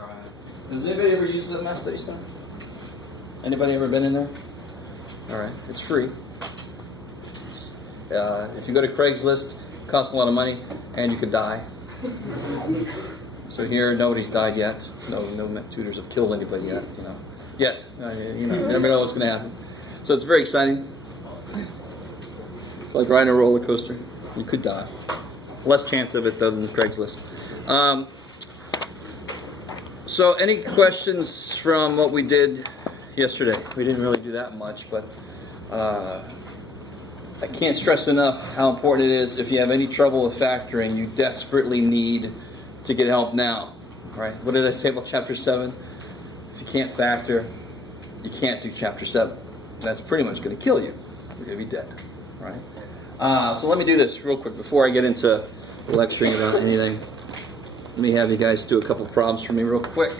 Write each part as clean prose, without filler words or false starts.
All right. Has anybody ever used the Mass Study Center? Anybody ever been in there? All right. It's free. If you go to Craigslist, it costs a lot of money, and you could die. So here, nobody's died yet. No tutors have killed anybody yet. Yet. You never know what's going to happen. So it's very exciting. It's like riding a roller coaster. You could die. Less chance of it though than Craigslist. So any questions from what we did yesterday? We didn't really do that much, but I can't stress enough how important it is. If you have any trouble with factoring, you desperately need to get help now. Right? What did I say about chapter 7? If you can't factor, you can't do chapter 7. That's pretty much going to kill you. You're going to be dead. Right? So let me do this real quick before I get into lecturing about anything. Let me have you guys do a couple of problems for me real quick.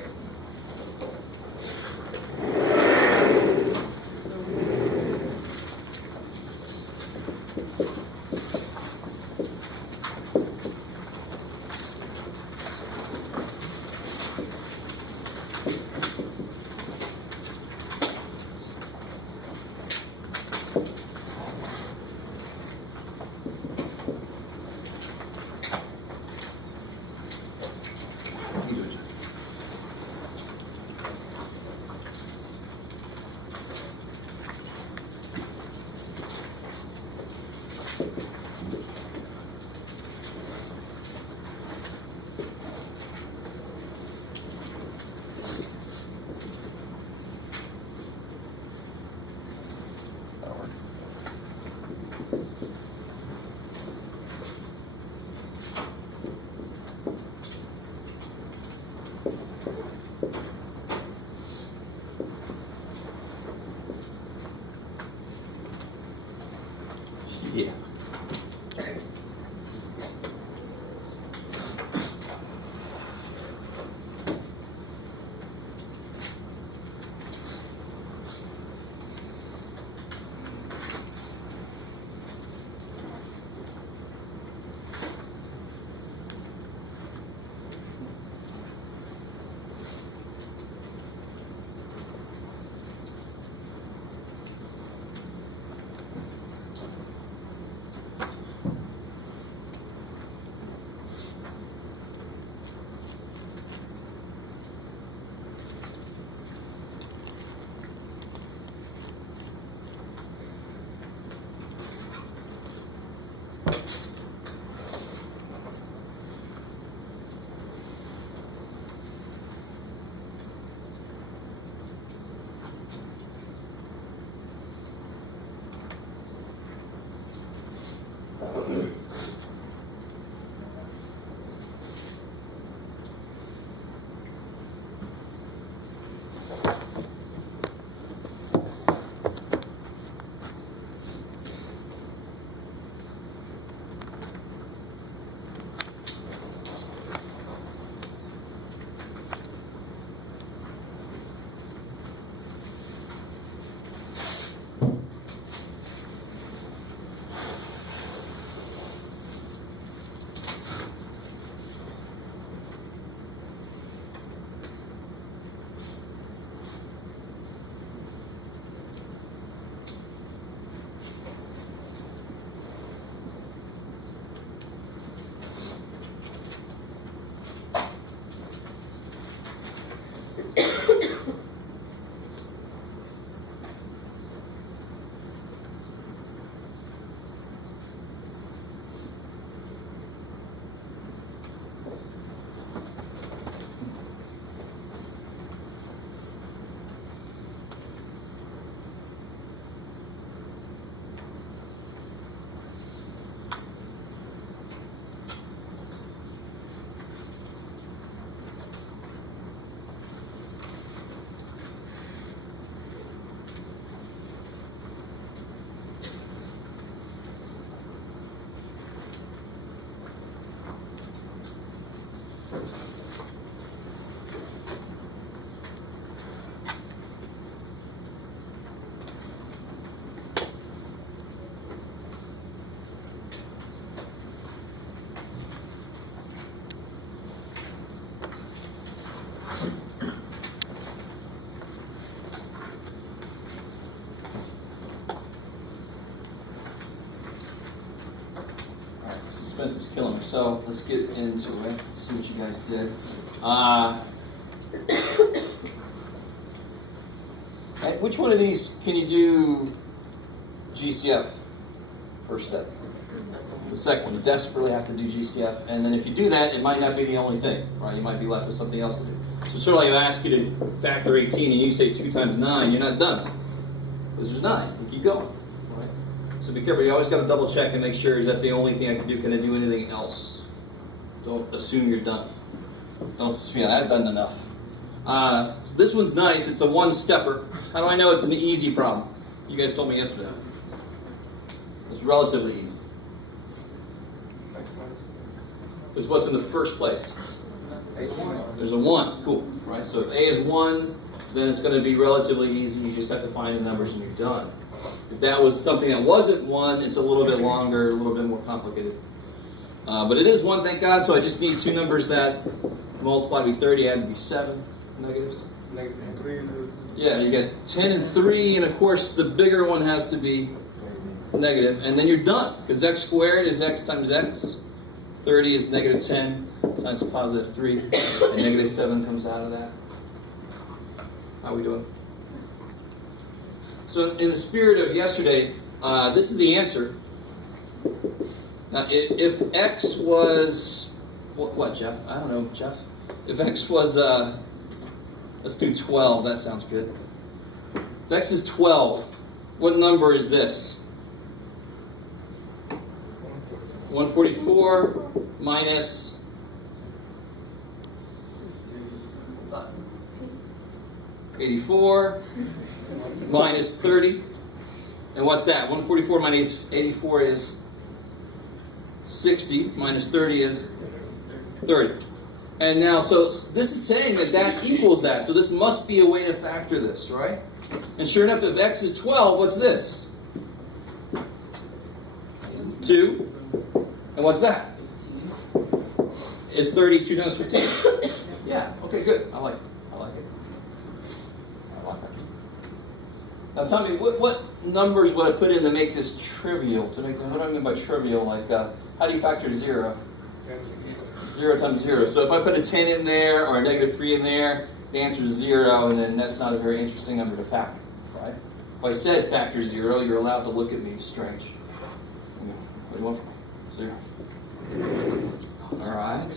Yeah. so let's get into it. Let's see what you guys did. Which one of these can you do GCF first step? The second one. You desperately have to do GCF, and then if you do that, it might not be the only thing, right? You might be left with something else to do. So sort of like if I ask you to factor 18 and you say 2 times 9, you're not done. Because there's 9. You keep going. Right? So be careful. You always got to double check and make sure, is that the only thing I can do? Can I do anything else? Don't assume you're done. Don't, I've done enough. So this one's nice. It's a one-stepper. How do I know it's an easy problem? You guys told me yesterday. It's relatively easy. Because what's in the first place? There's a 1. Cool. Right? So if A is 1, then it's going to be relatively easy. You just have to find the numbers and you're done. If that was something that wasn't 1, it's a little bit longer, a little bit more complicated. But it is 1, thank God. So I just need 2 numbers that multiply to be 30, add to be 7 negatives. Yeah, you get 10 and 3, and of course the bigger one has to be negative, and then you're done. Because x squared is x times x. 30 is negative 10 times positive 3, and negative 7 comes out of that. How are we doing? So in the spirit of yesterday, this is the answer. Now, if x was, what, Jeff? I don't know, Jeff. If x was, let's do 12. That sounds good. If x is 12, what number is this? 144 minus 84 minus 30. And what's that? 144 minus 84 is 60. Minus 30 is 30. And now, so this is saying that equals that. So this must be a way to factor this, right? And sure enough, if x is 12, what's this? 2. And what's that? Is 30 2 times 15? Yeah, okay, good. I like it. I like it. Now tell me, what numbers would I put in to make this trivial? What do I mean by trivial? Like, how do you factor 0? 0 times 0. So if I put a 10 in there or a negative 3 in there, the answer is 0, and then that's not a very interesting number to factor, right? If I said factor 0, you're allowed to look at me strange. What do you want from me? 0. All right.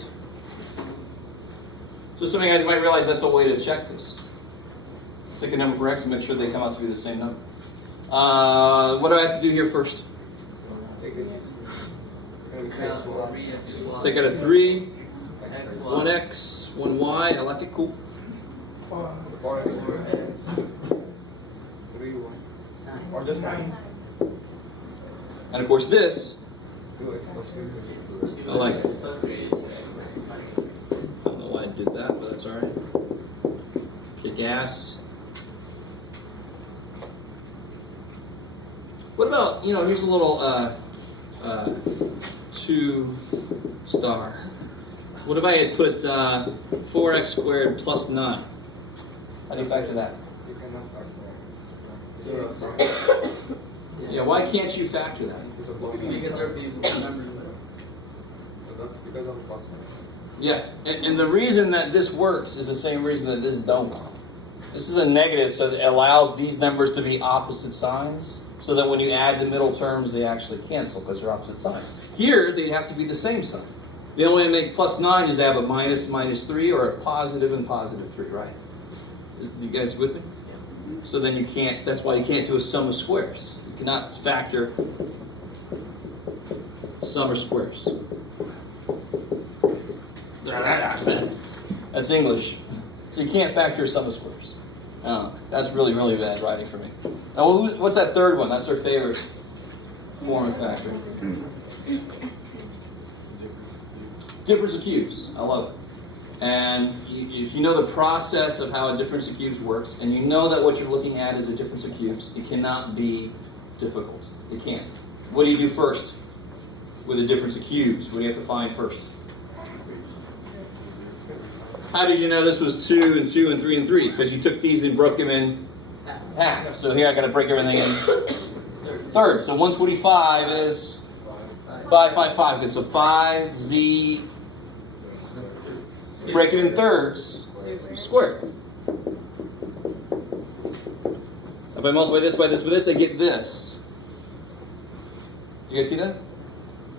So some of you guys might realize that's a way to check this. Pick a number for x and make sure they come out to be the same number. What do I have to do here first? Take out a 3, 1x, 1y. I like it. Cool. Or just 9. And of course this. I like it. I don't know why I did that, but that's alright. Kick ass. What about, here's a little 2 star. What if I had put 4x squared plus 9? How do you factor that? Yeah, why can't you factor that? Because of the plus. Yeah, and the reason that this works is the same reason that this don't work. This is a negative, so it allows these numbers to be opposite signs, so that when you add the middle terms, they actually cancel because they're opposite signs. Here, they'd have to be the same sign. The only way to make plus 9 is to have a minus 3 or a positive and positive 3, right? You guys with me? So then you can't, that's why you can't do a sum of squares. You cannot factor sum of squares. That's English. So you can't factor a sum of squares. That's really, really bad writing for me. Now, what's that third one? That's our favorite form of factoring. Difference of cubes. I love it. And if you know the process of how a difference of cubes works, and you know that what you're looking at is a difference of cubes, it cannot be difficult. It can't. What do you do first with a difference of cubes? What do you have to find first? How did you know this was 2 and 2 and 3 and 3? Because you took these and broke them in half. So here I got to break everything in thirds. So 125 is 5, 5, 5. Okay, so 5z, break it in thirds, squared. If I multiply this by this by this, I get this. You guys see that?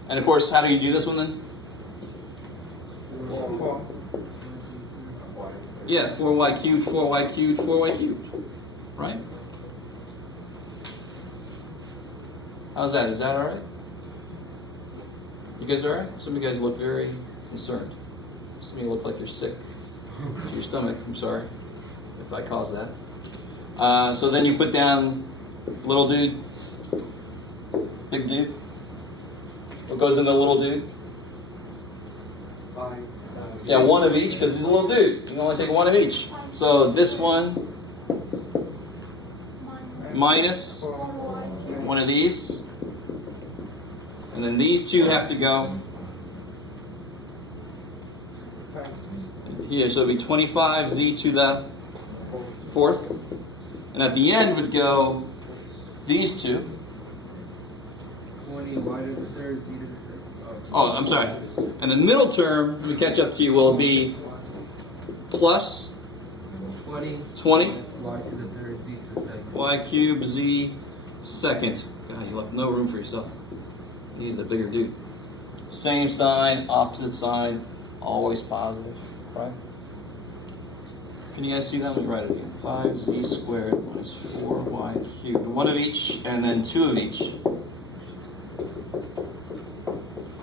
And of course, how do you do this one then? Yeah, 4y cubed, 4y cubed, 4y cubed. Right? How's that? Is that alright? You guys alright? Some of you guys look very concerned. Some of you look like you're sick to your stomach. I'm sorry if I caused that. So then you put down little dude, big dude. What goes in the little dude? Yeah, one of each, because he's a little dude. You can only take one of each. So this one minus one of these. And then these two have to go here. So it would be 25z to the fourth. And at the end would go these two. 20y to the third, z to the third. Oh, I'm sorry. And the middle term, let me catch up to you, will be plus 20 20 y to the third, z to the second. y cubed z second. God, you left no room for yourself. You need the bigger dude. Same sign, opposite sign, always positive, right? Can you guys see that? Let me write it again. 5z squared minus 4y cubed. One of each, and then two of each.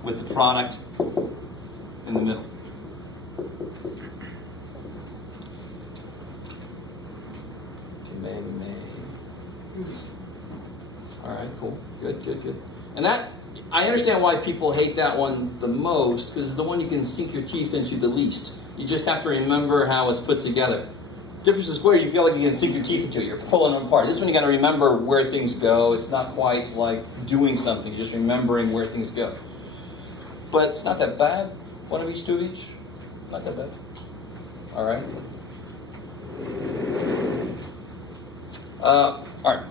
With the product in the middle. Alright, cool. Good, good, good. And that, I understand why people hate that one the most, because it's the one you can sink your teeth into the least. You just have to remember how it's put together. Difference in squares, you feel like you can sink your teeth into it. You're pulling them apart. This one you got to remember where things go. It's not quite like doing something. You're just remembering where things go. But it's not that bad. One of each, two of each. Not that bad. All right. All right.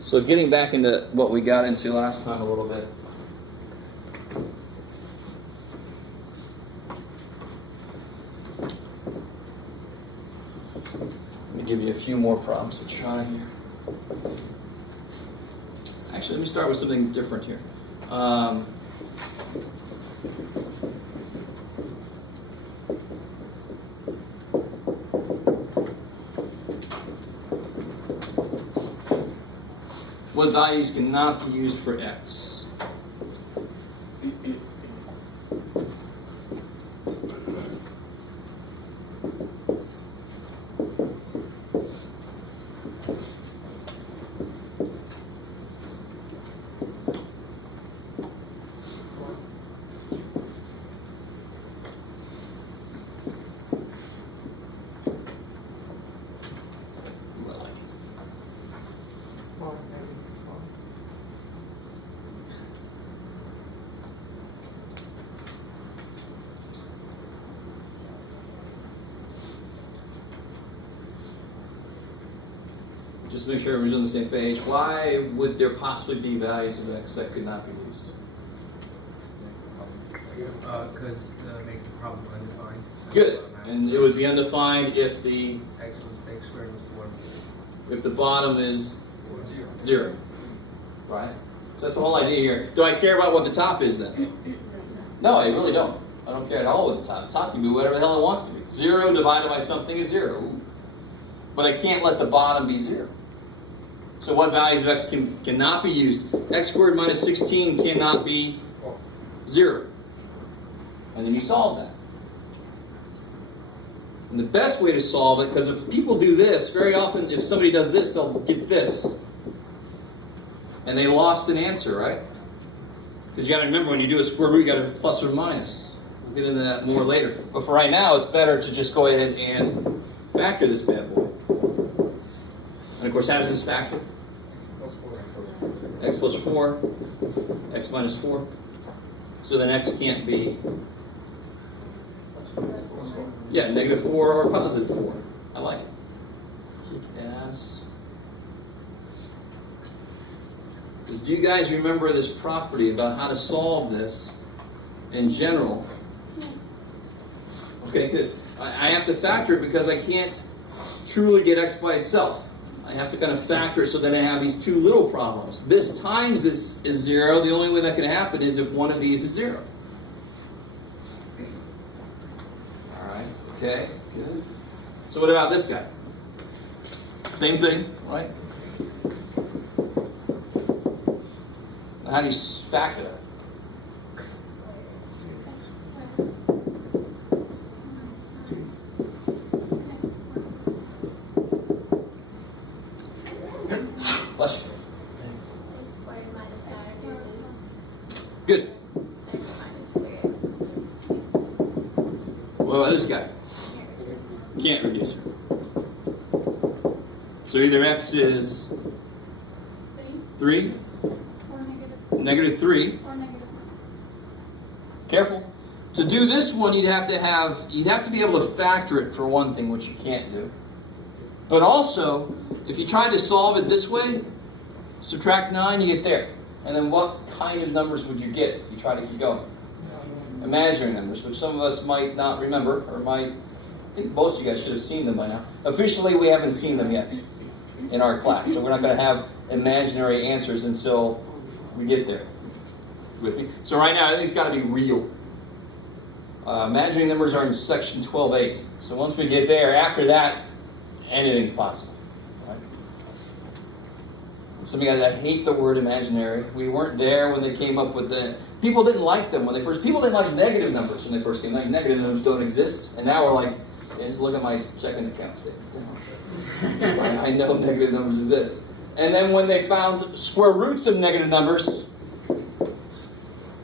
So getting back into what we got into last time a little bit. Let me give you a few more problems to try here. Actually, let me start with something different here. What values cannot be used for x? Just to make sure everyone's on the same page, why would there possibly be values of x that could not be used? Because it makes the problem undefined. Good. And it would be undefined if the X squared was 4. if the bottom is 0. Right? So that's the whole idea here. Do I care about what the top is then? No, I really don't. I don't care at all what the top. The top can be whatever the hell it wants to be. 0 divided by something is 0. Ooh. But I can't let the bottom be 0. So what values of x cannot be used? X squared minus 16 cannot be 0. And then you solve that. And the best way to solve it, because if people do this, very often if somebody does this, they'll get this. And they lost an answer, right? Because you got to remember when you do a square root, you got to plus or minus. We'll get into that more later. But for right now, it's better to just go ahead and factor this bad boy. And of course, how does this factor? X plus 4, x minus 4. So then x can't be, yeah, negative 4 or positive 4. I like it. Kick ass. is, do you guys remember this property about how to solve this in general? Okay, good. I have to factor it because I can't truly get x by itself. I have to kind of factor it so that I have these two little problems. This times this is 0. The only way that can happen is if one of these is 0. All right, okay, good. So what about this guy? Same thing, right? Now how do you factor that? Good. What about this guy? Can't reduce it. So either x is 3, negative 3. Or negative 1. Careful. To do this one, you'd have to be able to factor it for one thing, which you can't do. But also, if you try to solve it this way, subtract 9, you get there. And then what kind of numbers would you get if you try to keep going? Imaginary numbers, which some of us might not remember, or might, I think most of you guys should have seen them by now. Officially, we haven't seen them yet in our class, so we're not going to have imaginary answers until we get there. With me? So right now, everything's got to be real. Imaginary numbers are in section 12.8. So once we get there, after that, anything's possible. Some of you guys, I hate the word imaginary. We weren't there when they came up with the... People didn't like them when they first... People didn't like negative numbers when they first came. Like, negative numbers don't exist. And now we're like, yeah, just look at my checking account statement. I know negative numbers exist. And then when they found square roots of negative numbers,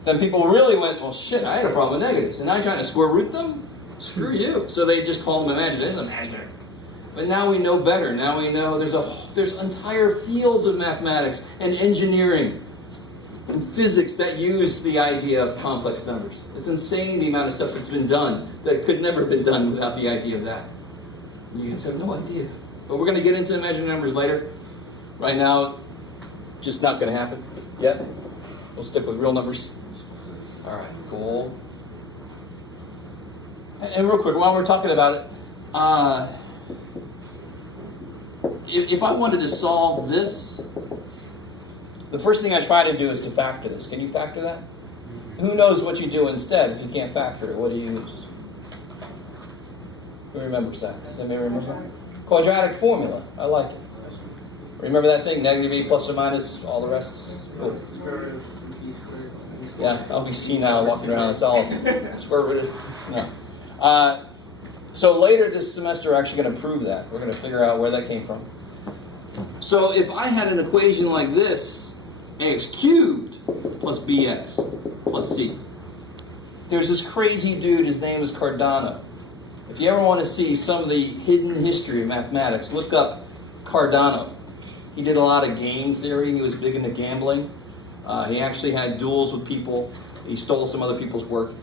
then people really went, well, shit, I had a problem with negatives. And now you're trying to square root them? Screw you. So they just call them imaginary. It's imaginary. But now we know better. Now we know there's entire fields of mathematics and engineering and physics that use the idea of complex numbers. It's insane the amount of stuff that's been done that could never have been done without the idea of that. You guys have no idea. But we're going to get into imaginary numbers later. Right now, just not going to happen yet. We'll stick with real numbers. All right, cool. And real quick, while we're talking about it, if I wanted to solve this, the first thing I try to do is to factor this. Can you factor that? Who knows what you do instead if you can't factor it? What do you use? Who remembers that? Does anybody remember? Quadratic formula. I like it. Remember that thing? Negative a plus or minus all the rest? Cool. Yeah, I'll be senile walking around this all square root. No. So later this semester, we're actually going to prove that. We're going to figure out where that came from. So if I had an equation like this, ax cubed plus bx plus c. There's this crazy dude, his name is Cardano. If you ever want to see some of the hidden history of mathematics, look up Cardano. He did a lot of game theory. He was big into gambling. He actually had duels with people. He stole some other people's work.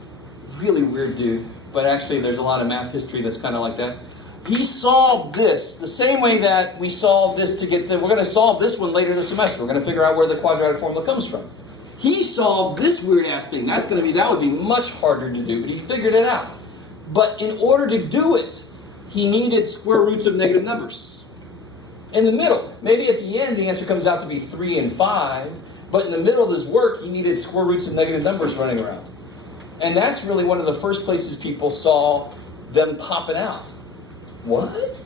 Really weird dude. But actually, there's a lot of math history that's kind of like that. He solved this the same way that we solved this to get the... We're going to solve this one later this semester. We're going to figure out where the quadratic formula comes from. He solved this weird-ass thing. That would be much harder to do, but he figured it out. But in order to do it, he needed square roots of negative numbers. In the middle, maybe at the end, the answer comes out to be 3 and 5, but in the middle of his work, he needed square roots of negative numbers running around. And that's really one of the first places people saw them popping out. What?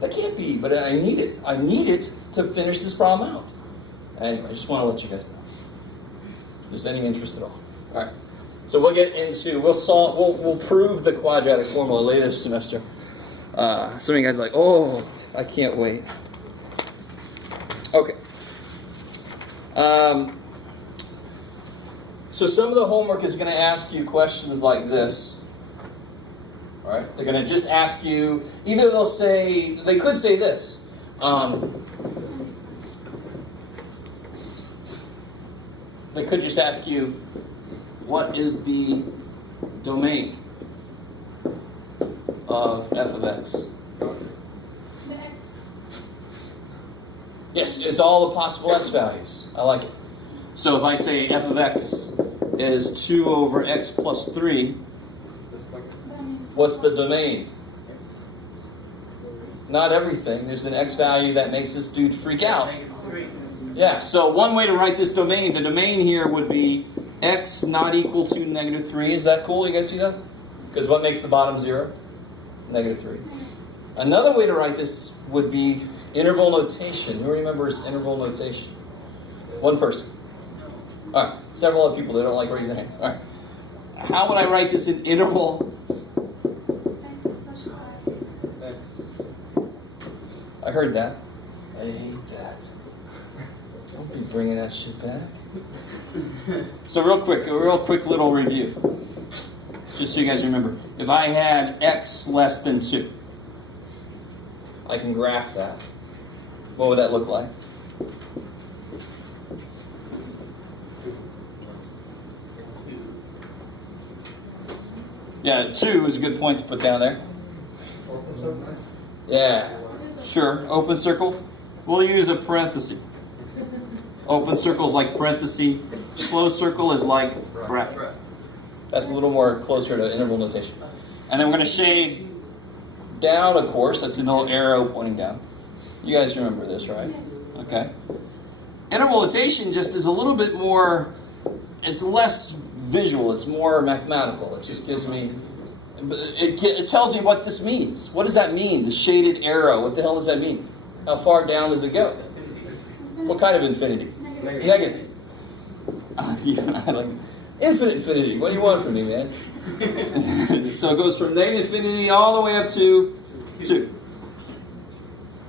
That can't be, but I need it. I need it to finish this problem out. Anyway, I just want to let you guys know. If there's any interest at all. All right. So we'll get into, we'll prove the quadratic formula later this semester. Some of you guys are like, oh, I can't wait. Okay. So some of the homework is going to ask you questions like this. All right? They're going to just ask you, either they could say this. They could just ask you, what is the domain of f of x? The x. Yes, it's all the possible x values. I like it. So if I say f of x is 2 over x plus 3, what's the domain? Not everything. There's an x value that makes this dude freak out. Yeah, so one way to write this domain, the domain here would be x not equal to negative 3. Is that cool? You guys see that? Because what makes the bottom 0? Negative 3. Another way to write this would be interval notation. Who remembers interval notation? One person. All right. Several other people that don't like raising their hands. All right. How would I write this in interval? I heard that. I hate that. Don't be bringing that shit back. So a real quick little review. Just so you guys remember. If I had x less than 2, I can graph that. What would that look like? Yeah, 2 is a good point to put down there. Yeah, sure. Open circle. We'll use a parenthesis. Open circle is like parenthesis. Closed circle is like bracket. That's a little more closer to interval notation. And then we're going to shade down, of course. That's a little arrow pointing down. You guys remember this, right? Okay. Interval notation just is a little bit more, it's less visual. It's more mathematical. It just gives me, it tells me what this means. What does that mean? The shaded arrow. What the hell does that mean? How far down does it go? What kind of infinity? Negative. I like infinite infinity. What do you want from me, man? So it goes from negative infinity all the way up to 2.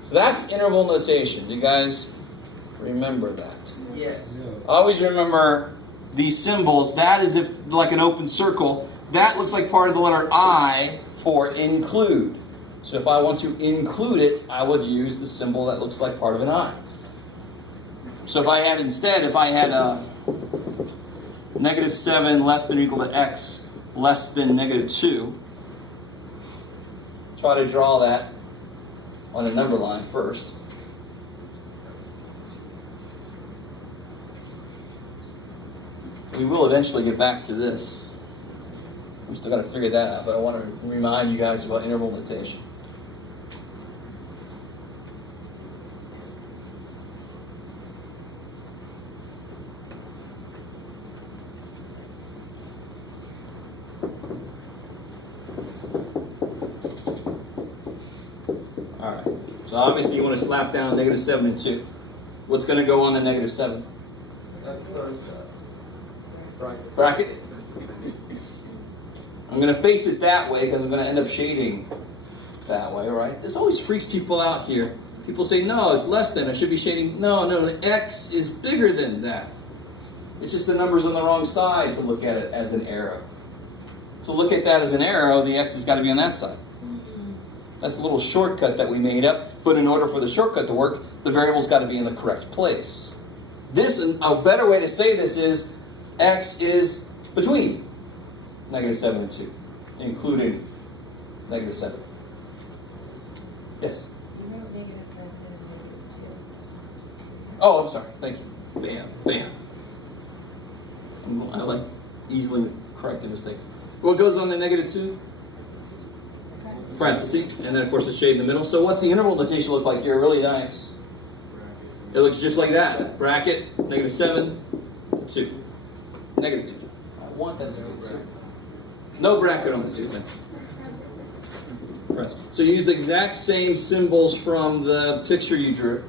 So that's interval notation. You guys remember that? Yes. Always remember these symbols. That is if like an open circle. That looks like part of the letter I for include. So if I want to include it, I would use the symbol that looks like part of an I. So if I had a negative 7 less than or equal to x less than negative 2, try to draw that on a number line first. We will eventually get back to this. We still got to figure that out, but I want to remind you guys about interval notation. All right. So obviously you want to slap down negative 7 and 2. What's going to go on the negative 7? Bracket. I'm going to face it that way because I'm going to end up shading that way, right? This always freaks people out here. People say, no, it's less than. I should be shading. No, the x is bigger than that. It's just the number's on the wrong side to look at it as an arrow. So look at that as an arrow, the x has got to be on that side. That's a little shortcut that we made up, but in order for the shortcut to work, the variable's got to be in the correct place. This, a better way to say this is, x is between negative 7 and 2, including negative 7. Yes? You wrote negative 7 and negative 2. Oh, I'm sorry. Thank you. Bam. I like easily correcting mistakes. What goes on the negative 2? Parenthesis. And then, of course, it's shade in the middle. So what's the interval notation look like here? Really nice. It looks just like that. Bracket, negative 7 to 2. Negative 2. I want that to be 2. No bracket on the 2 then. So you use the exact same symbols from the picture you drew.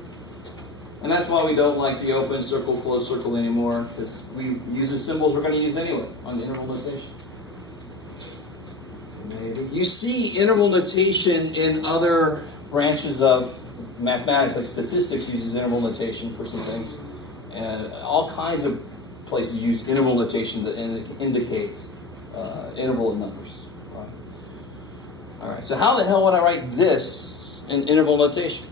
And that's why we don't like the open circle, closed circle anymore, because we use the symbols we're going to use anyway on the interval notation. Maybe. You see interval notation in other branches of mathematics, like statistics uses interval notation for some things. And all kinds of places use interval notation to indicate interval in numbers. Right. All right, so how the hell would I write this in interval notation?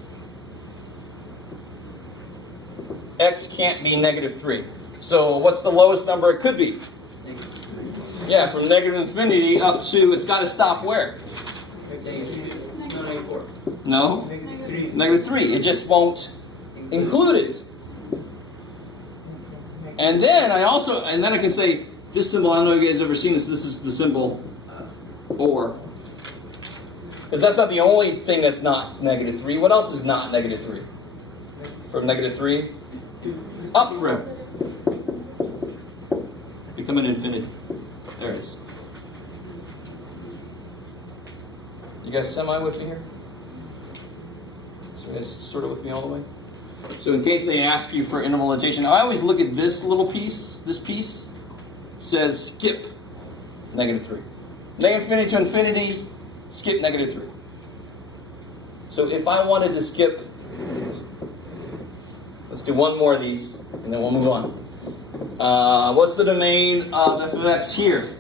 X can't be negative 3. So what's the lowest number it could be? Yeah, from negative infinity up to, it's got to stop where? No? Negative 3. It just won't include it. And then I can say this symbol. I don't know if you guys have ever seen this. This is the symbol or. Because that's not the only thing that's not -3. What else is not -3? From -3, up forever. Become an infinity. There it is. You guys semi with me here? So you guys sort of with me all the way? So in case they ask you for interval notation, I always look at this little piece. This piece says skip -3. Negative infinity to infinity, skip -3. So if I wanted to skip, let's do one more of these, and then we'll move on. What's the domain of f of x here?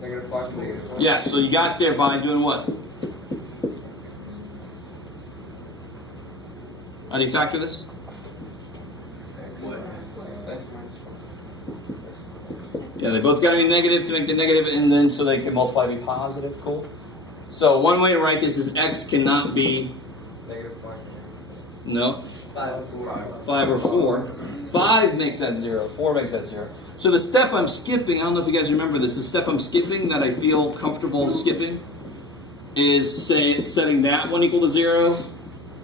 -5 to -1. Yeah, so you got there by doing what? How do you factor this? What? Yeah, they both got to be negative to make the negative, and then so they can multiply to be positive. Cool. So one way to write this is x cannot be -5. no 5 5 or or 4. 4. 5 makes that 0. 4 makes that 0. So the step I'm skipping, I don't know if you guys remember this, the step I'm skipping that I feel comfortable skipping is setting that one equal to 0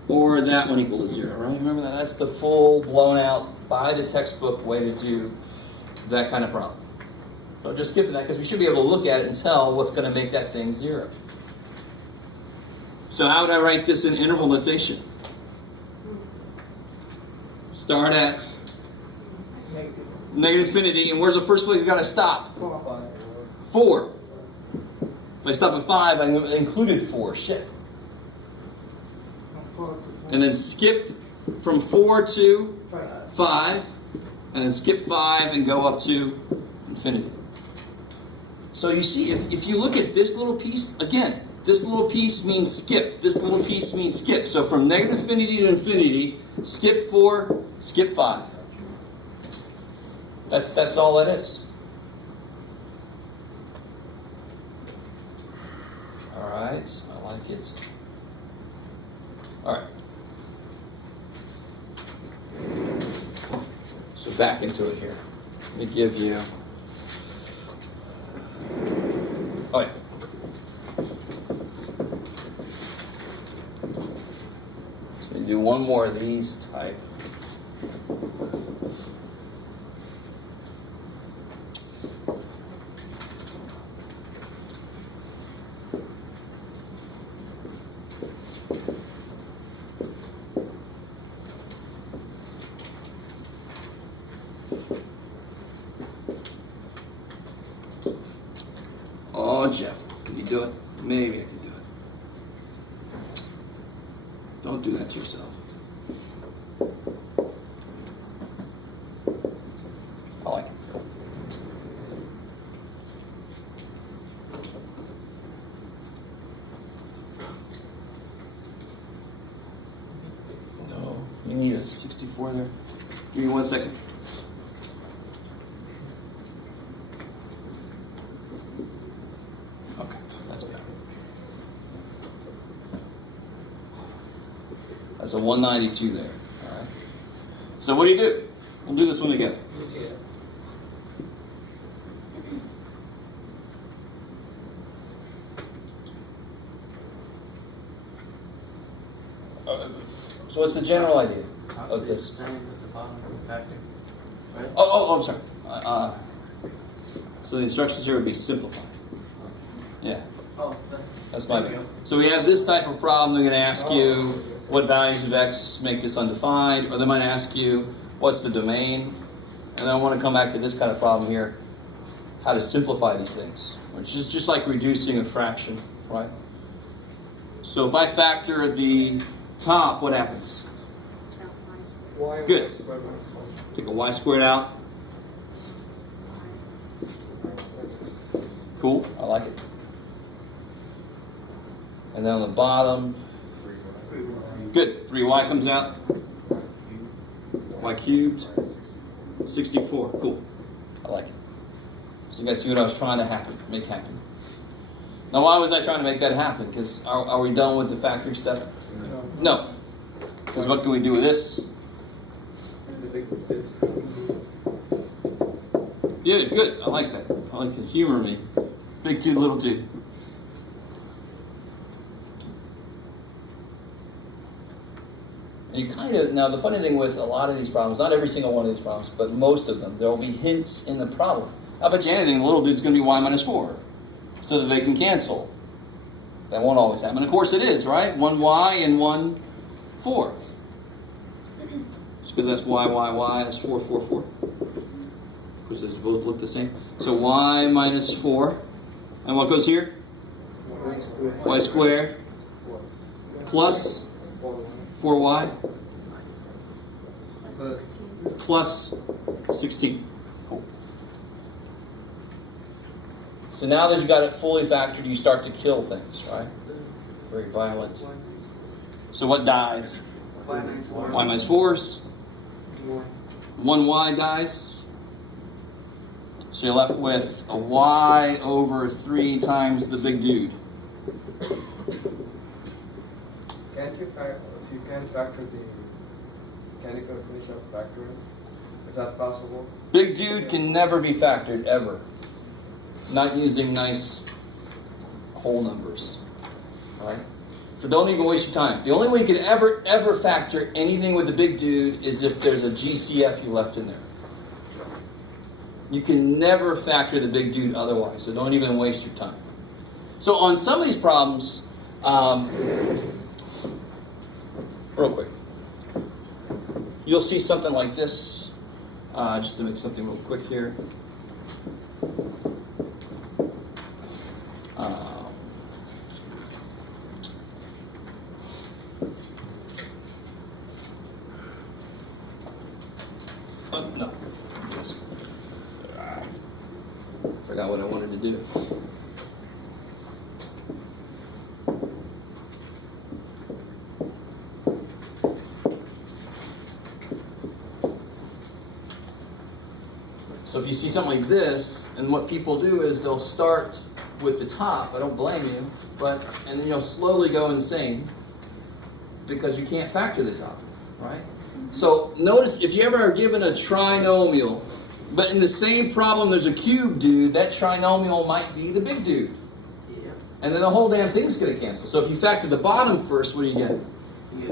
or that one equal to 0, right? Remember that? That's the full blown out by the textbook way to do that kind of problem. So just skipping that because we should be able to look at it and tell what's going to make that thing 0. So how would I write this in interval notation? Start at negative infinity, and where's the first place you got to stop? 4. If I stop at 5, I included 4. Shit. And then skip from 4 to 5, and then skip 5 and go up to infinity. So you see, if you look at this little piece, again, this little piece means skip. This little piece means skip. So from negative infinity to infinity, skip 4, skip 5. That's all that is. All right, I like it. All right. So back into it here. Let me give you. Oh yeah. So let me do one more of these type. Oh, Jeff, can you do it? Maybe I can do it. Don't do that to yourself. I like it. No, you need a 64 there. Give me 1 second. Okay, that's better. That's a 192 there. All right. So what do? We'll do this one together. So what's the general idea of this? Same at the bottom of the factor. Right? Oh, I'm sorry. So the instructions here would be simplified. Yeah, Oh, that's my there we bad. go. So we have this type of problem. They're going to ask you what values of x make this undefined, or they might ask you what's the domain. And then I want to come back to this kind of problem here, how to simplify these things, which is just like reducing a fraction, right? So if I factor the top, what happens? Good. Take a y squared out. Cool, I like it. And then on the bottom, good. 3y comes out. Y cubed. 64. Cool. I like it. So you guys see what I was trying to make happen. Now, why was I trying to make that happen? Because are we done with the factoring step? No. Because what can we do with this? Yeah, good. I like that. I like to humor me. Big 2, little 2. And you kind of, now the funny thing with a lot of these problems, not every single one of these problems, but most of them, there will be hints in the problem. I bet you anything, the little dude's going to be y minus 4, so that they can cancel. That won't always happen. Of course it is, right? 1y and 1, 4. Just because that's y, that's 4, 4, 4. Because those both look the same. So y minus 4. And what goes here? Y squared plus 4y plus 16. So now that you got it fully factored, you start to kill things, right? Very violent. So what dies? Y minus 4s. 1y dies. So you're left with a y over 3 times the big dude. Can't you factor, if you can't factor can you finish up factoring? Is that possible? Big dude can never be factored, ever. Not using nice whole numbers. Alright? So don't even waste your time. The only way you can ever factor anything with the big dude is if there's a GCF you left in there. You can never factor the big dude otherwise, so don't even waste your time. So on some of these problems, real quick, you'll see something like this, just to make something real quick here. No. Forgot what I wanted to do. So if you see something like this, and what people do is they'll start with the top. I don't blame you, and then you'll slowly go insane because you can't factor the top, right? So notice if you ever are given a trinomial, but in the same problem there's a cube dude, that trinomial might be the big dude. Yeah. And then the whole damn thing's going to cancel. So if you factor the bottom first, what do you get? You get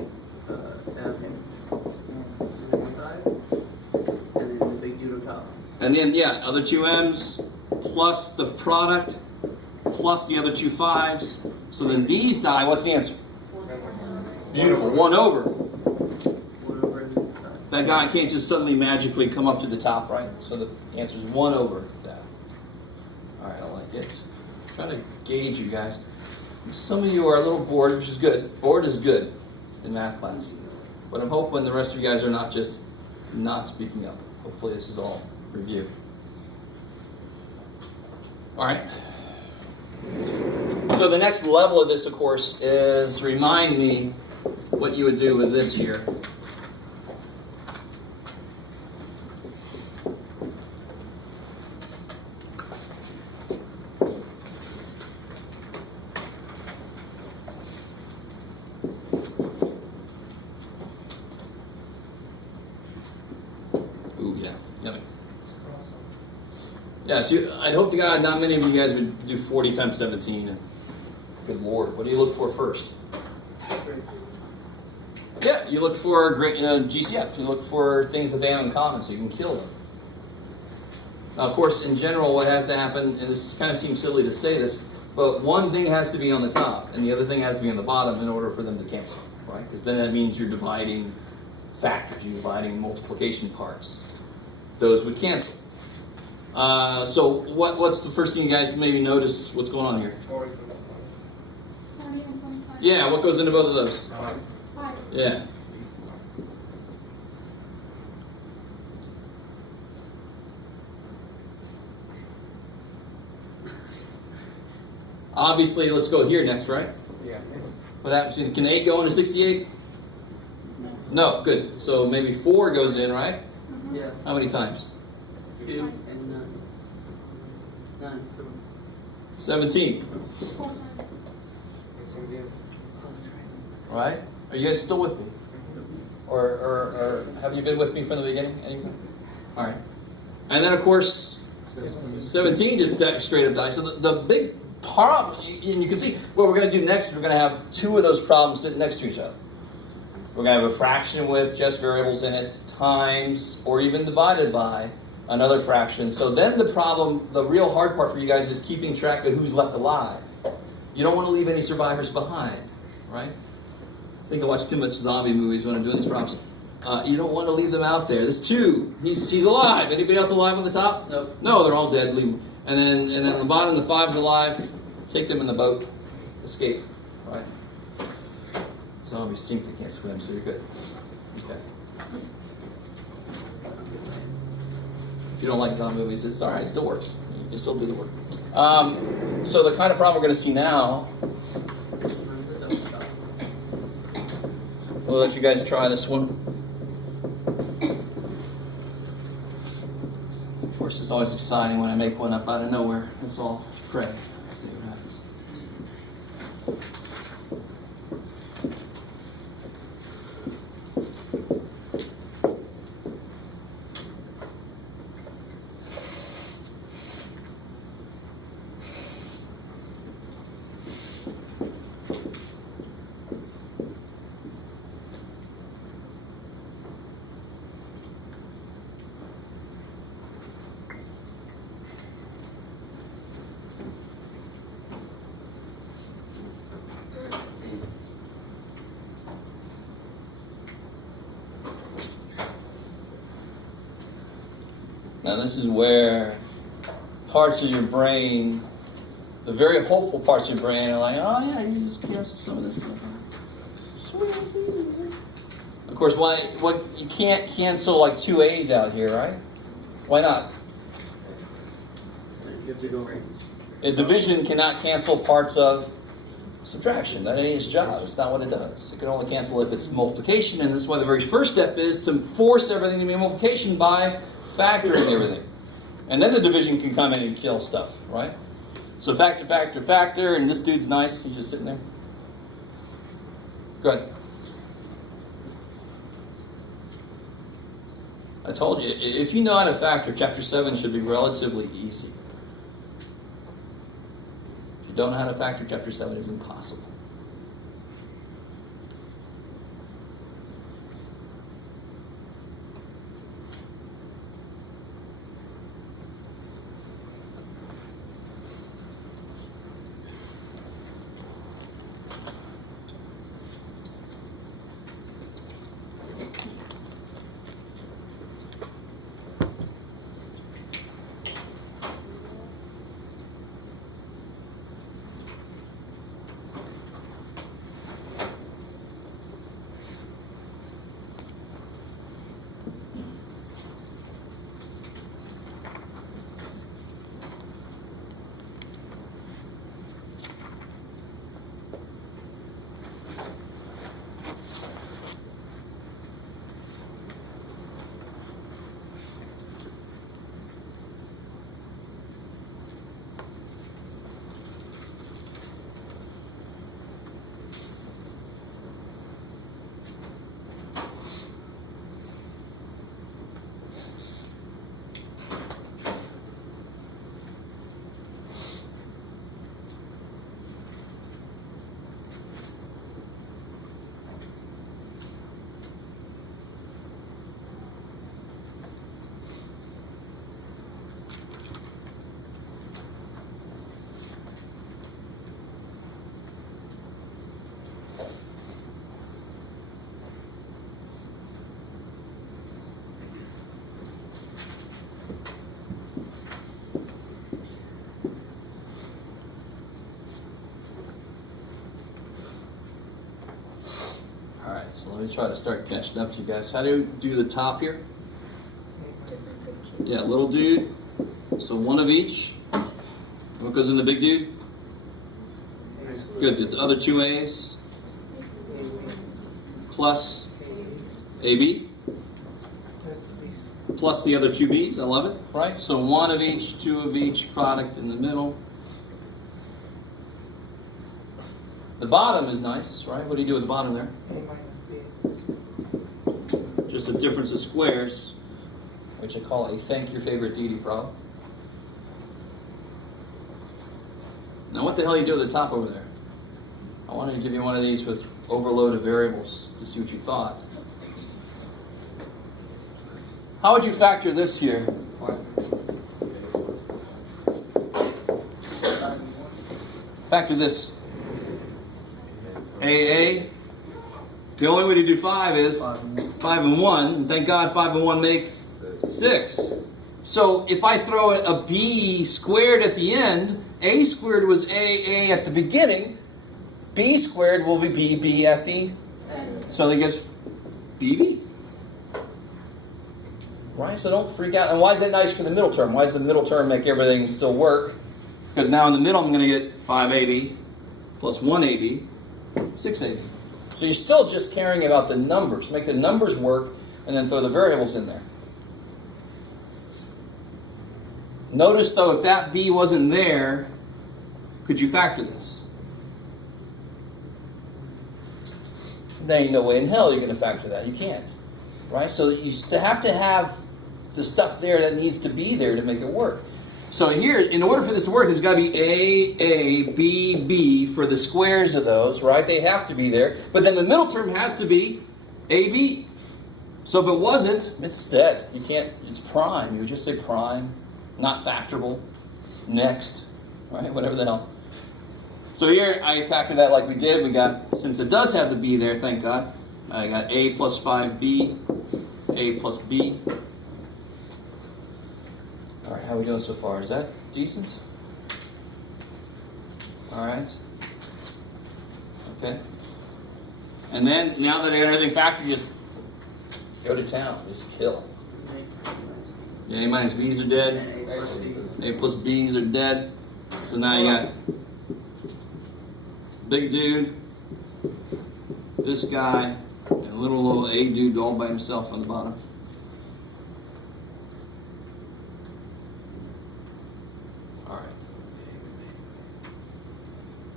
and then the big dude on top. And then, yeah, other two m's plus the product plus the other two 5s. So then these die. What's the answer? Beautiful. 1 over. That guy can't just suddenly magically come up to the top, right? So the answer is 1 over that. All right, I like it. I'm trying to gauge you guys. Some of you are a little bored, which is good. Bored is good in math class. But I'm hoping the rest of you guys are not just not speaking up. Hopefully this is all review. All right. So the next level of this, of course, is remind me what you would do with this here. Ooh, yeah, yummy. Yeah, so I'd hope to God not many of you guys would do 40 times 17. And good Lord, what do you look for first? Yeah, you look for great GCF. You look for things that they have in common so you can kill them. Now, of course, in general, what has to happen, and this kind of seems silly to say this, but one thing has to be on the top and the other thing has to be on the bottom in order for them to cancel, right? Because then that means you're dividing factors, you're dividing multiplication parts. Those would cancel. So what's the first thing you guys maybe notice what's going on here? 40 and 25. Yeah, what goes into both of those? 5. Yeah. Obviously, let's go here next, right? Yeah. What happens? Can 8 go into 68? No, good. So maybe 4 goes in, right? Yeah. How many times? 2 and 9. 17. 4 times. Right? Are you guys still with me? Or have you been with me from the beginning? Anyone? All right. And then, of course, 17 just straight up dies. So the big problem, and you can see what we're going to do next is we're going to have 2 of those problems sitting next to each other. We're going to have a fraction with just variables in it, times, or even divided by another fraction. So then the problem, the real hard part for you guys is keeping track of who's left alive. You don't want to leave any survivors behind, right? I think I watch too much zombie movies when I'm doing these problems. You don't want to leave them out there. There's 2. He's alive. Anybody else alive on the top? Nope. No, they're all dead. Leave them. And then on the bottom, the 5's alive. Take them in the boat. Escape. Right? Zombies sink. They can't swim, so you're good. Okay. If you don't like zombie movies, it's all right. It still works. You can still do the work. So the kind of problem we're going to see now. We'll let you guys try this one. Of course, it's always exciting when I make one up out of nowhere. That's all. Pray. Let's see what happens. Now this is where parts of your brain, the very hopeful parts of your brain are like, oh yeah, you just cancel some of this stuff out. Sweet, it's easy, man. Of course, you can't cancel like 2 A's out here, right? Why not? You have to go right. A division cannot cancel parts of subtraction. That ain't its job. It's not what it does. It can only cancel if it's multiplication, and this is why the very first step is to force everything to be multiplication by factoring everything. And then the division can come in and kill stuff, right? So factor, factor, factor, and this dude's nice. He's just sitting there. Good. I told you, if you know how to factor, chapter 7 should be relatively easy. If you don't know how to factor, chapter 7 is impossible. So let me try to start catching up to you guys. How do you do the top here? Yeah, little dude. So 1 of each. What goes in the big dude? Good. The other 2 A's. plus AB plus the other two B's. I love it, right? So 1 of each, 2 of each, product in the middle. The bottom is nice, right? What do you do with the bottom there? Just a difference of squares, which I call a thank your favorite deity problem. Now what the hell you do at the top over there? I wanted to give you one of these with overload of variables to see what you thought. How would you factor this here? Factor this. AA. The only way to do 5 is 5 and 1. And thank God 5 and 1 make 6. So if I throw a B squared at the end, A squared was AA at the beginning, B squared will be BB at the end. So it gets BB. Right? So don't freak out. And why is that nice for the middle term? Why does the middle term make everything still work? Because now in the middle I'm going to get 5AB plus 1AB, 6AB. So you're still just caring about the numbers. Make the numbers work and then throw the variables in there. Notice though, if that B wasn't there, could you factor this? There ain't no way in hell you're going to factor that. You can't. Right? So you have to have the stuff there that needs to be there to make it work. So here, in order for this to work, there's got to be A, B, B for the squares of those, right? They have to be there. But then the middle term has to be AB. So if it wasn't, it's dead. You can't, it's prime. You would just say prime, not factorable, next, right? Whatever the hell. So here, I factor that like we did. We got, since it does have the B there, thank God, I got A plus 5B, A plus B. All right, how are we doing so far? Is that decent? All right. Okay. And then, now that I got everything factored, just go to town. Just kill. Yeah, A minus B's are dead. A plus B's are dead. So now you got big dude, this guy, and a little A dude all by himself on the bottom. All right.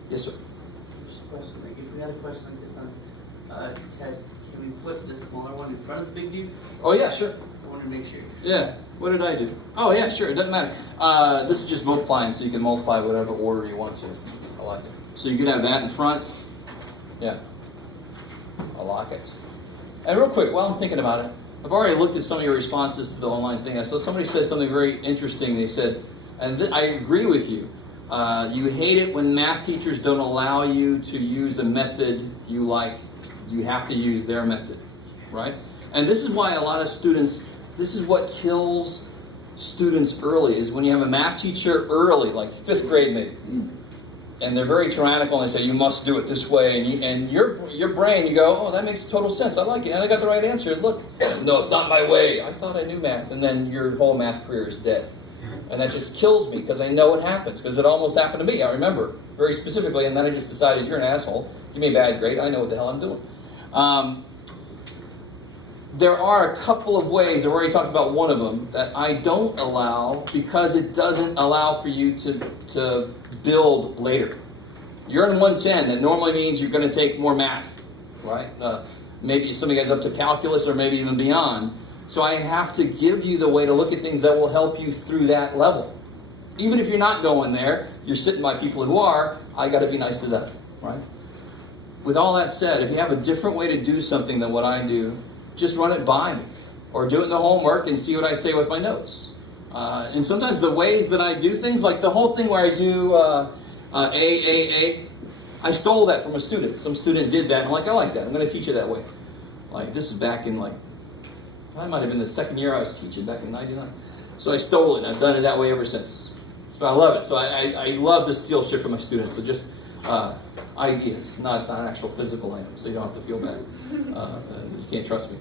Yes, sir. Just a question. Like, if we had a question like this on test, can we put the smaller one in front of the big dude? Oh yeah, sure. I want to make sure. Yeah. What did I do? Oh yeah, sure. It doesn't matter. This is just multiplying, so you can multiply whatever order you want to. I like it. So you could have that in front. Yeah. I like it. And real quick, while I'm thinking about it, I've already looked at some of your responses to the online thing. I saw somebody said something very interesting. They said, and I agree with you. You hate it when math teachers don't allow you to use a method you like. You have to use their method, right? And this is why a lot of students, this is what kills students early, is when you have a math teacher early, like 5th grade maybe, and they're very tyrannical and they say, you must do it this way, and your brain, you go, oh, that makes total sense, I like it, and I got the right answer, look, no, it's not my way, I thought I knew math, and then your whole math career is dead. And that just kills me, because I know it happens, because it almost happened to me, I remember, very specifically, and then I just decided, you're an asshole, give me a bad grade, I know what the hell I'm doing. There are a couple of ways, I've already talked about one of them, that I don't allow because it doesn't allow for you to build later. You're in 110, that normally means you're going to take more math, right? Maybe some of you guys up to calculus or maybe even beyond. So I have to give you the way to look at things that will help you through that level. Even if you're not going there, you're sitting by people who are, I got to be nice to them, right? With all that said, if you have a different way to do something than what I do, just run it by me, or do it in the homework and see what I say with my notes. And sometimes the ways that I do things, like the whole thing where I do AAA, I stole that from a student. Some student did that, and I'm like, I like that. I'm going to teach it that way. Like, this is back in, I might have been the second year I was teaching, back in '99. So I stole it, and I've done it that way ever since. So I love it. So I love to steal shit from my students. So just ideas, not actual physical items, so you don't have to feel bad. You can't trust me,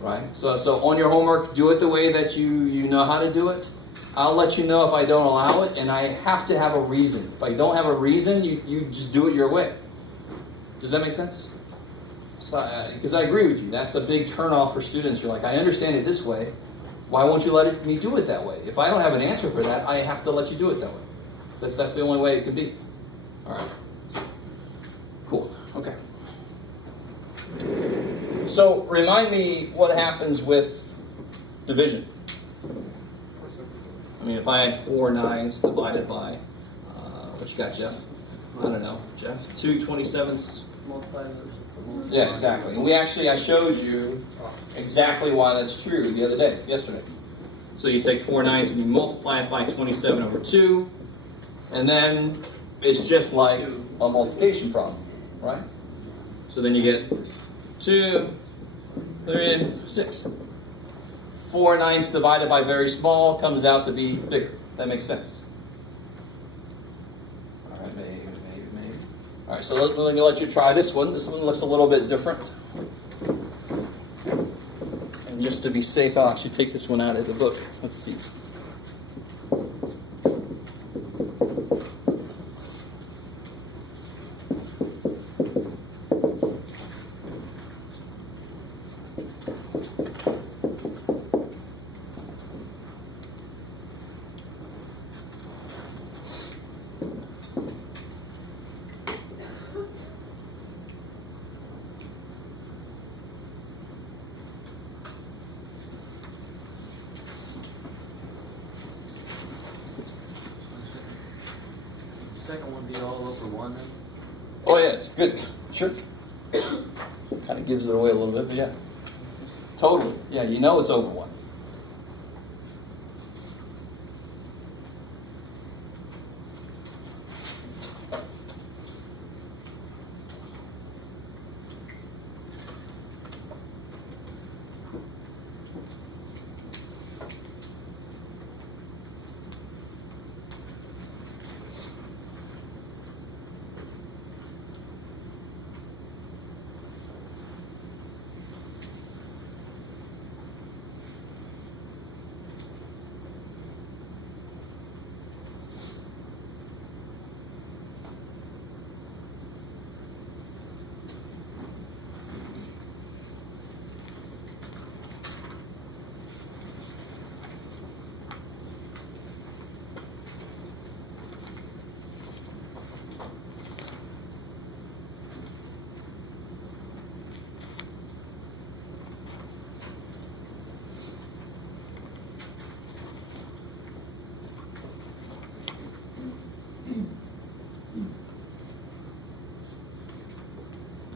right? So on your homework, do it the way that you know how to do it. I'll let you know if I don't allow it, and I have to have a reason. If I don't have a reason, you just do it your way. Does that make sense? So, because I agree with you, that's a big turnoff for students. You're like, I understand it this way. Why won't you let me do it that way? If I don't have an answer for that, I have to let you do it that way. So that's the only way it can be. All right. Cool. Okay. So remind me what happens with division. I mean, if I had 4 9s divided by, what you got, Jeff? I don't know, Jeff. 2 27s. Multiply those. Yeah, exactly. And I showed you exactly why that's true yesterday. So you take 4 9s and you multiply it by 27 over 2, and then it's just like a multiplication problem, right? So then you get 2, 3, 6. 4 9s divided by very small comes out to be bigger. That makes sense. All right, maybe. All right, so let me let you try this one. This one looks a little bit different. And just to be safe, I'll actually take this one out of the book. Let's see. Second one be all over 1 then? Oh, yeah, it's good. Sure. Kind of gives it away a little bit, but yeah. Totally. Yeah, you know it's over 1.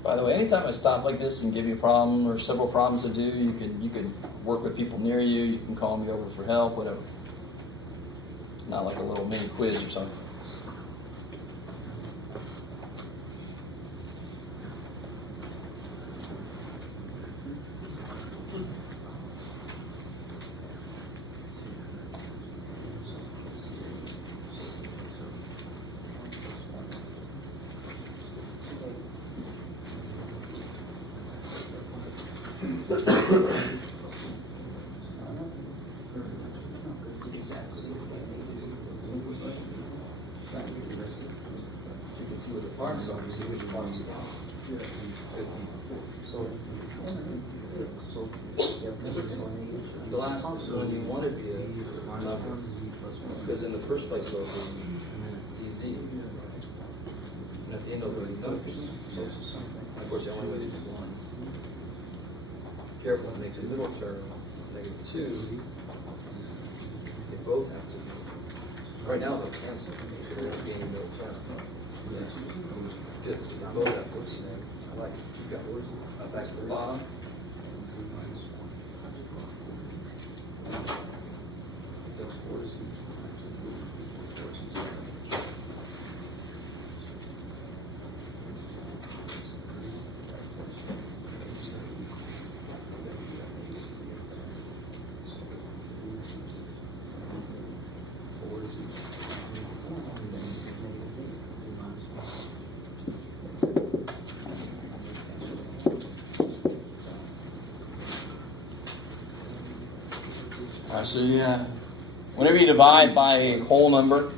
By the way, anytime I stop like this and give you a problem or several problems to do, you could work with people near you. You can call me over for help, whatever. It's not like a little mini quiz or something. You can see where the parks are, you see which parks are. The last one you want to be a number, because in the first place it'll be easy. And at the end it'll be numbers. Of course, the only way to do one. Careful when it makes a middle term, -2. They both have to be. Right now they'll cancel. So they're not gaining middle term. Good. So they both have to be. I like it. You got words back to the bottom. So yeah, whenever you divide by a whole number,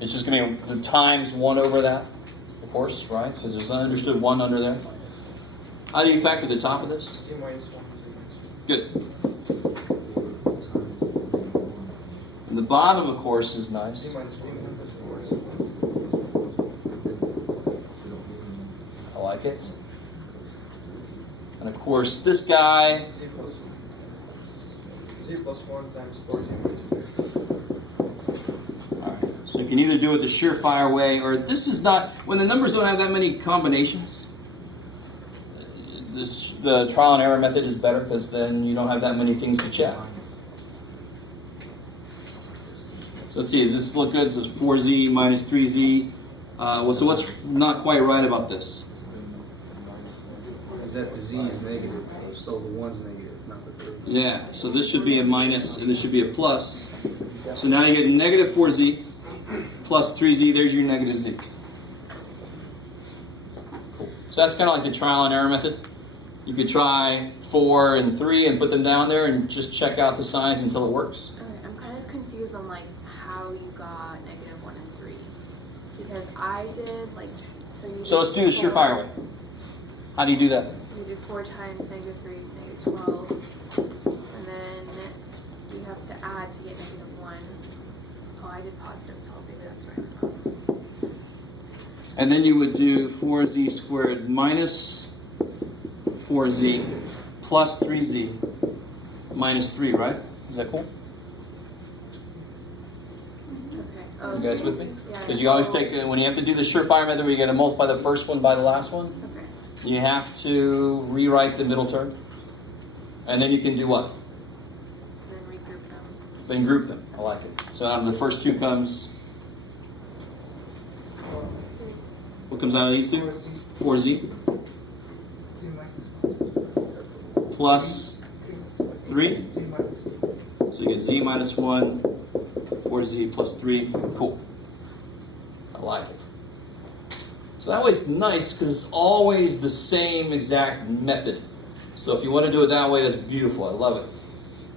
it's just going to be the times 1 over that, of course, right? Because there's an understood 1 under there. How do you factor the top of this? Z minus 1, Z minus 1. Good. And the bottom, of course, is nice. Z minus 1 plus 4. I like it. And of course, this guy, Z plus 1 times 4, Z minus 3. all right, so you can either do it the surefire way, or this is not, when the numbers don't have that many combinations, the trial and error method is better because then you don't have that many things to check. So let's see, does this look good? So it's 4z minus 3z. So what's not quite right about this? Is that the z is negative, so the 1's negative, not the 3. Yeah, so this should be a minus and this should be a plus. So now you get negative 4z plus 3z, there's your negative z. Cool. So that's kind of like the trial and error method. You could try 4 and 3 and put them down there and just check out the signs until it works. Okay, I'm kind of confused on like how you got -1 and 3, because I did like So let's do a surefire way. How do you do that? You do 4 times -3, -12, and then you have to add to get -1. Oh, I did positive 12. Maybe that's right. And then you would do 4z squared minus 4z plus 3z minus 3, right? Is that cool? Okay. You guys with me? Yeah. Because you always take, when you have to do the surefire method where you got to multiply the first one by the last one, Okay. you have to rewrite the middle term. And then you can do what? And then regroup them. Then group them. I like it. So out of the first two comes, what comes out of these two? 4z plus 3. So you get z minus 1, 4z plus 3. Cool. I like it. So that way it's nice because it's always the same exact method. So if you want to do it that way, that's beautiful. I love it.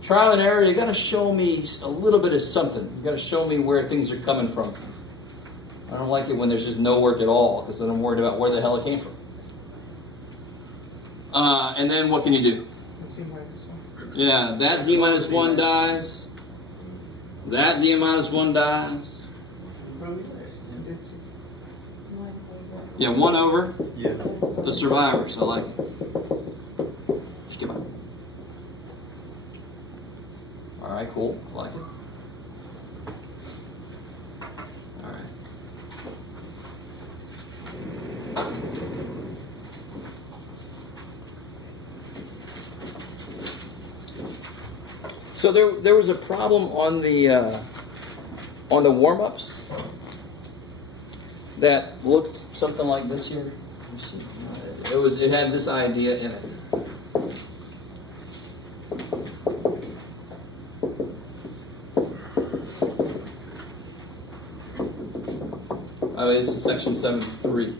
Trial and error, you got to show me a little bit of something. You got to show me where things are coming from. I don't like it when there's just no work at all because then I'm worried about where the hell it came from. And then what can you do? Yeah, that z minus 1 dies. That z minus 1 dies. Yeah, 1 over the survivors. I like it. Skip out. All right, cool. I like it. All right. So there was a problem on the warm-ups that looked something like this here. It had this idea in it. This is section 73.